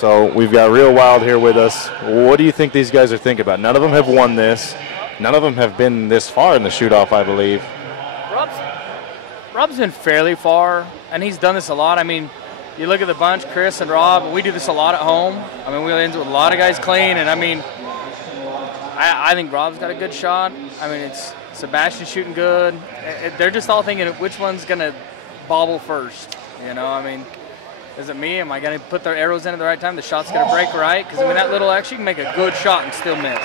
So we've got Real Wild here with us. What do you think these guys are thinking about? None of them have won this. None of them have been this far in the shoot-off, I believe. Rob's been fairly far, and he's done this a lot. I mean, you look at the bunch, Chris and Rob, we do this a lot at home. I mean, we end with a lot of guys clean, and I mean, I think Rob's got a good shot. I mean, it's Sebastian shooting good. They're just all thinking which one's going to bobble first. You know, I mean, is it me? Am I going to put their arrows in at the right time? The shot's going to break right? Because, I mean, that little actually can make a good shot and still miss.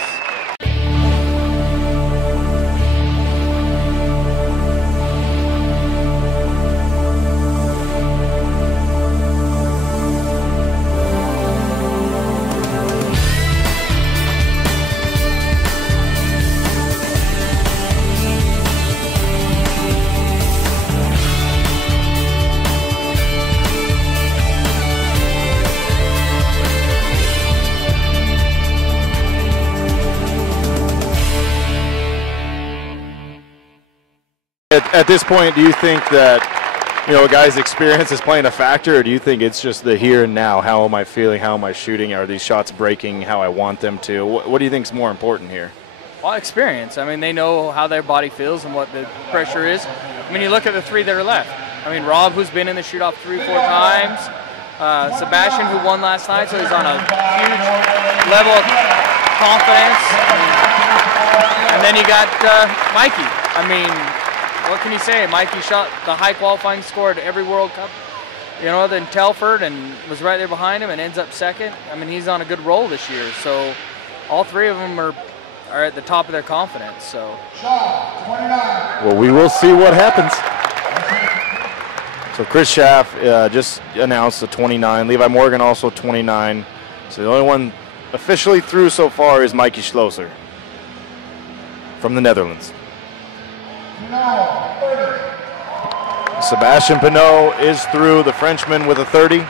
At this point, do you think that, you know, a guy's experience is playing a factor, or do you think it's just the here and now? How am I feeling? How am I shooting? Are these shots breaking how I want them to? What do you think is more important here? Well, experience. I mean, they know how their body feels and what the pressure is. I mean, you look at the three that are left. I mean, Rob, who's been in the shoot-off 3-4 times. Sebastian, who won last night, so he's on a huge level of confidence. And then you got Mikey. I mean, what can you say? Mikey shot the high qualifying score at every World Cup, you know, than Telford, and was right there behind him and ends up second. I mean, he's on a good roll this year. So all three of them are at the top of their confidence. So. Well, we will see what happens. So Chris Schaff just announced the 29. Levi Morgan also 29. So the only one officially through so far is Mikey Schlosser from the Netherlands. Sebastian Pinot is through, the Frenchman with a 30.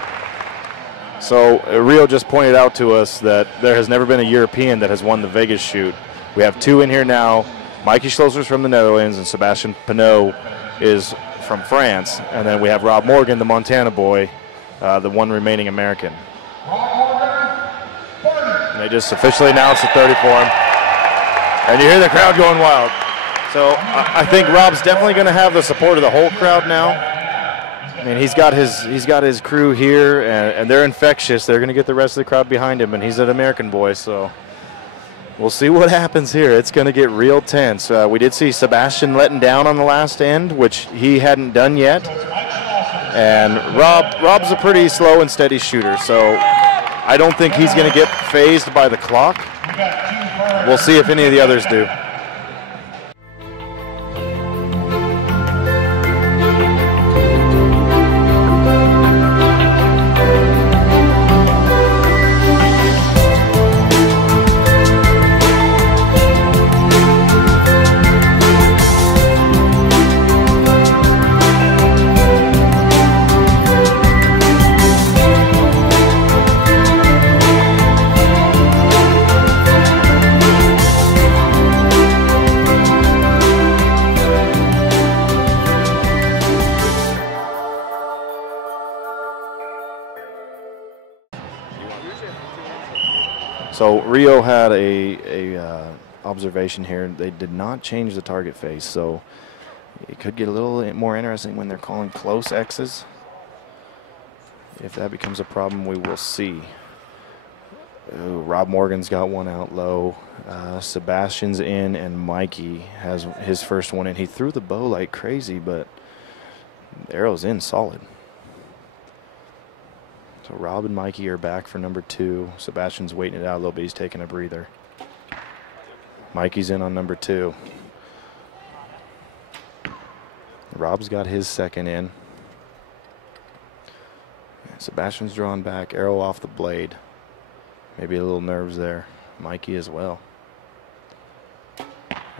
So Rio just pointed out to us that there has never been a European that has won the Vegas shoot. We have two in here now. Mikey Schlosser's from the Netherlands, and Sebastian Pinot is from France. And then we have Rob Morgan, the Montana boy, the one remaining American. And they just officially announced the 30 for him. And you hear the crowd going wild. So I think Rob's definitely going to have the support of the whole crowd now. I mean, he's got his crew here, and they're infectious. They're going to get the rest of the crowd behind him, and he's an American boy. So we'll see what happens here. It's going to get real tense. We did see Sebastian letting down on the last end, which he hadn't done yet. And Rob's a pretty slow and steady shooter, so I don't think he's going to get phased by the clock. We'll see if any of the others do. So Rio had a observation here. They did not change the target face, so it could get a little more interesting when they're calling close X's. If that becomes a problem, we will see. Ooh, Rob Morgan's got one out low. Sebastian's in, and Mikey has his first one in. He threw the bow like crazy, but the arrow's in solid. So Rob and Mikey are back for number 2. Sebastian's waiting it out a little bit. He's taking a breather. Mikey's in on number 2. Rob's got his second in. Sebastian's drawn back, arrow off the blade. Maybe a little nerves there. Mikey as well.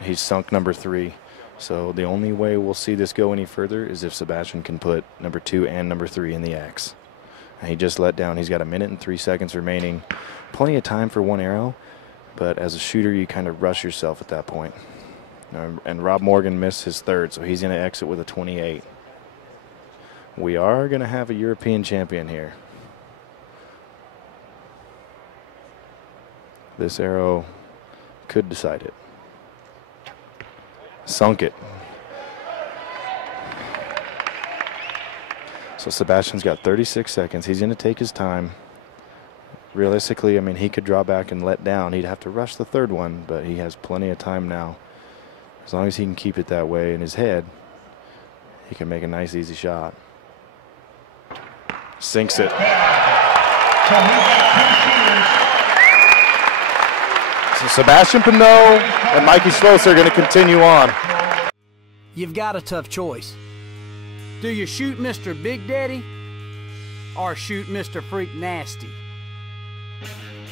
He's sunk number 3. So the only way we'll see this go any further is if Sebastian can put number 2 and number 3 in the X. And he just let down. He's got 1 minute and 3 seconds remaining. Plenty of time for one arrow, but as a shooter, you kind of rush yourself at that point. And Rob Morgan missed his third, so he's going to exit with a 28. We are going to have a European champion here. This arrow could decide it. Sunk it. So Sebastian's got 36 seconds. He's going to take his time. Realistically, I mean, he could draw back and let down. He'd have to rush the third one, but he has plenty of time now. As long as he can keep it that way in his head, he can make a nice, easy shot. Sinks it. So Sebastian Pinot and Mikey Schloesser are going to continue on. You've got a tough choice. Do you shoot Mr. Big Daddy or shoot Mr. Freak Nasty?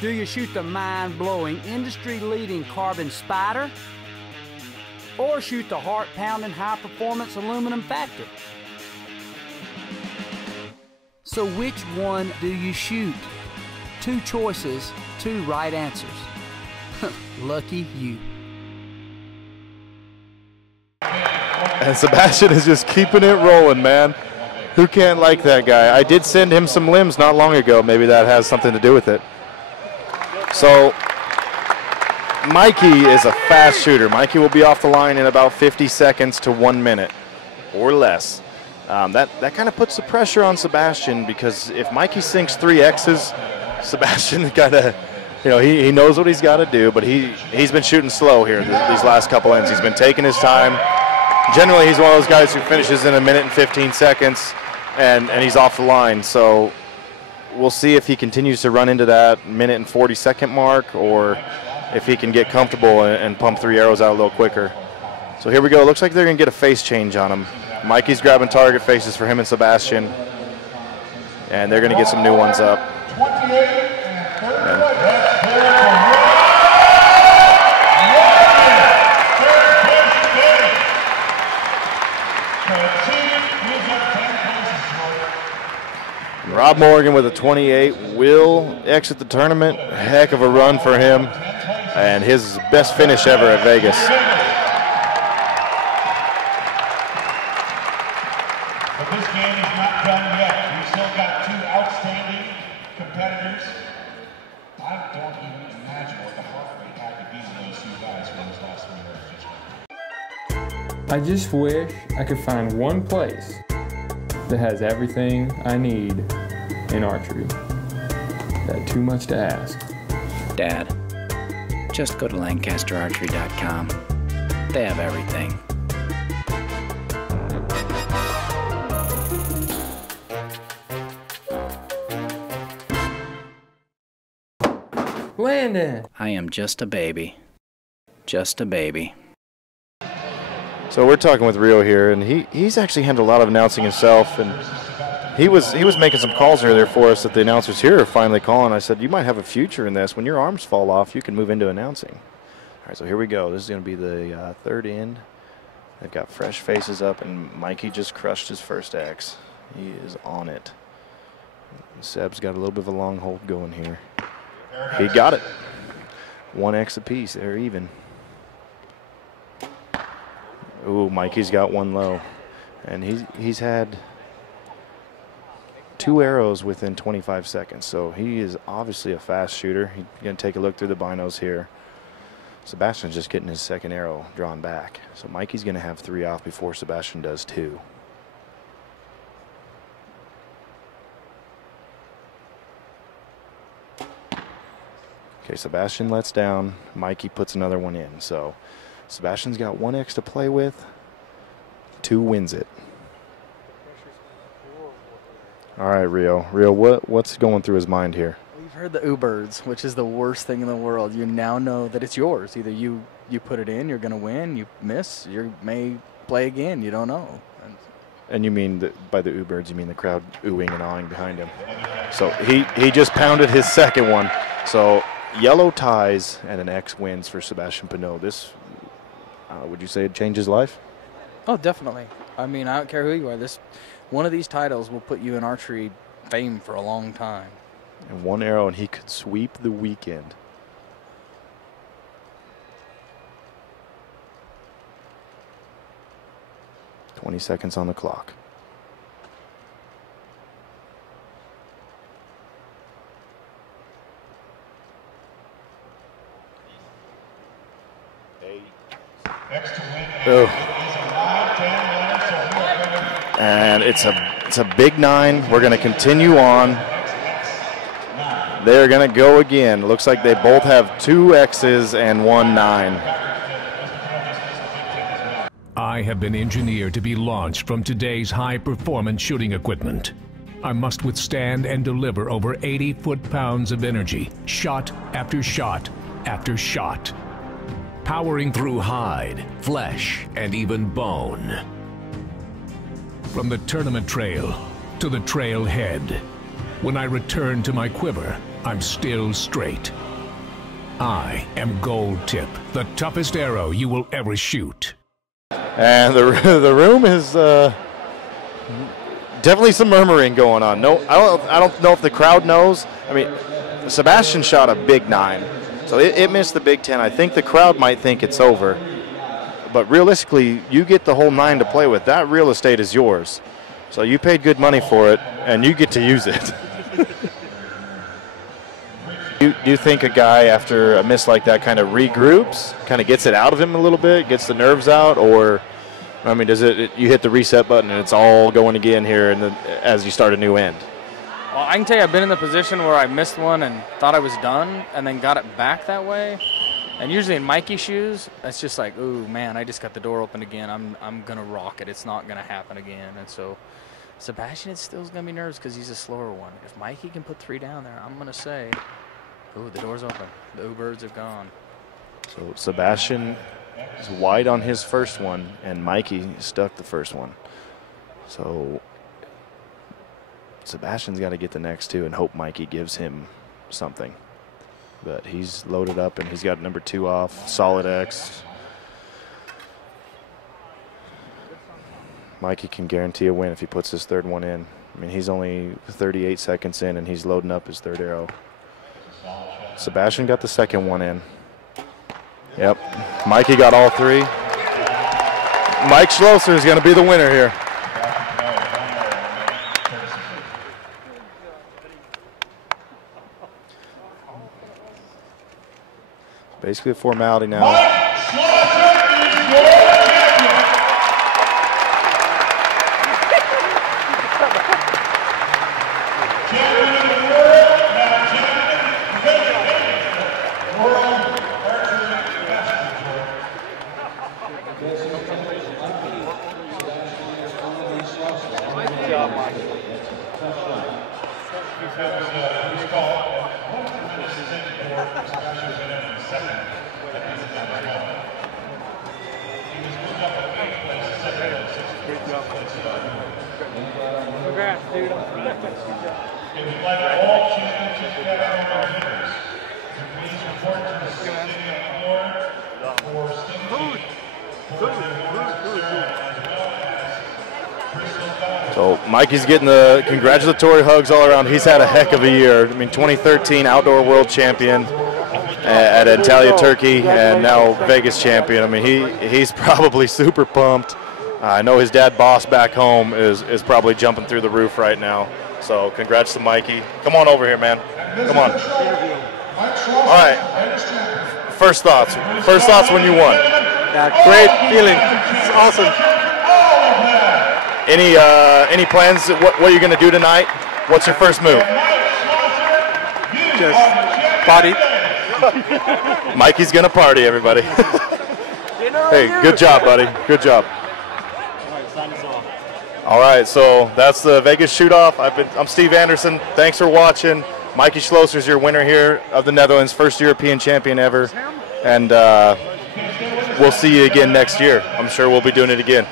Do you shoot the mind-blowing, industry-leading Carbon Spider or shoot the heart-pounding, high-performance aluminum Factor? So which one do you shoot? 2 choices, 2 right answers. Lucky you. And Sebastian is just keeping it rolling, man. Who can't like that guy? I did send him some limbs not long ago. Maybe that has something to do with it. So Mikey is a fast shooter. Mikey will be off the line in about 50 seconds to 1 minute or less. That kind of puts the pressure on Sebastian, because if Mikey sinks 3 X's, Sebastian gotta, you know, he knows what he's got to do, but he's been shooting slow here these last couple ends. He's been taking his time. Generally, he's one of those guys who finishes in 1 minute and 15 seconds, and he's off the line. So we'll see if he continues to run into that 1 minute and 40-second mark, or if he can get comfortable and pump 3 arrows out a little quicker. So here we go. Looks like they're going to get a face change on him. Mikey's grabbing target faces for him and Sebastian, and they're going to get some new ones up. Rob Morgan with a 28 will exit the tournament. Heck of a run for him, and his best finish ever at Vegas. But this game is not done yet. We've still got 2 outstanding competitors. I don't even imagine what the heart rate had to be for those 2 guys for those last 3 rounds. I just wish I could find one place that has everything I need in archery. That too much to ask. Dad, just go to lancasterarchery.com. They have everything. Landon! I am just a baby. Just a baby. So we're talking with Rio here, and he's actually handled a lot of announcing himself, and he was making some calls earlier for us that the announcers here are finally calling. I said, you might have a future in this. When your arms fall off, you can move into announcing. All right, so here we go. This is going to be the 3rd end. They've got fresh faces up, and Mikey just crushed his first X. He is on it. Seb's got a little bit of a long hold going here. He got it. 1 X apiece. They're even. Ooh, Mikey's got 1 low. And he's had 2 arrows within 25 seconds. So he is obviously a fast shooter. He's going to take a look through the binos here. Sebastian's just getting his 2nd arrow drawn back. So Mikey's going to have 3 off before Sebastian does 2. Okay, Sebastian lets down. Mikey puts another one in. So Sebastian's got 1 X to play with. 2 wins it. All right, Rio. Rio, what's going through his mind here? We've heard the U-Birds, which is the worst thing in the world. You now know that it's yours. Either you put it in, you're going to win. You miss, you may play again. You don't know. And you mean by the U-Birds, you mean the crowd oohing and awing behind him. So he just pounded his 2nd one. So yellow ties and an X wins for Sebastian Pinot. This, would you say it changed his life? Oh, definitely. I mean, I don't care who you are. One of these titles will put you in archery fame for a long time. And 1 arrow, and he could sweep the weekend. "20 seconds on the clock. Ugh. And it's a big 9. We're going to continue on. They're going to go again. Looks like they both have 2 X's and 1 9. I have been engineered to be launched from today's high-performance shooting equipment. I must withstand and deliver over 80 foot-pounds of energy, shot after shot after shot, powering through hide, flesh, and even bone. From the tournament trail to the trail head, when I return to my quiver, I'm still straight. I am Gold Tip, the toughest arrow you will ever shoot. And the room is definitely some murmuring going on. No, I don't know if the crowd knows. I mean, Sebastian shot a big 9, so it missed the Big 10. I think the crowd might think it's over, but realistically, you get the whole 9 to play with. That real estate is yours, so you paid good money for it, and you get to use it. Do you think a guy after a miss like that kind of regroups, kind of gets it out of him a little bit, gets the nerves out, or I mean, does you hit the reset button and it's all going again here as you start a new end? Well, I can tell you I've been in the position where I missed one and thought I was done and then got it back that way. And usually in Mikey's shoes, it's just like, ooh, man, I just got the door open again. I'm going to rock it. It's not going to happen again. And so Sebastian is still going to be nervous because he's a slower one. If Mikey can put 3 down there, I'm going to say, ooh, the door's open. The birds have gone. So Sebastian is wide on his first one, and Mikey stuck the first one. So Sebastian's got to get the next 2 and hope Mikey gives him something. But he's loaded up, and he's got number 2 off, solid X. Mikey can guarantee a win if he puts his 3rd one in. I mean, he's only 38 seconds in, and he's loading up his 3rd arrow. Sebastian got the 2nd one in. Yep, Mikey got all 3. Mike Schlosser is going to be the winner here. Basically a formality now. Mike Schlosser is your champion. Champion of the world, now champion of the world archery basketball. Good job, Mike. He's called. Congrats, dude. It would like all championship category winners to please report to the city of Florida for stinging. So Mikey's getting the congratulatory hugs all around. He's had a heck of a year. I mean, 2013 outdoor world champion at Antalya, Turkey, and now Vegas champion. I mean, he's probably super pumped. I know his dad, Boss, back home is probably jumping through the roof right now. So congrats to Mikey. Come on over here, man. Come on. All right. First thoughts. First thoughts when you won. Great feeling. It's awesome. Any plans? What are you going to do tonight? What's your first move? Just party. Mikey's going to party, everybody. Hey, good job, buddy. Good job. All right, so that's the Vegas shoot-off. I'm Steve Anderson. Thanks for watching. Mikey Schlosser's your winner here of the Netherlands, first European champion ever. And we'll see you again next year. I'm sure we'll be doing it again.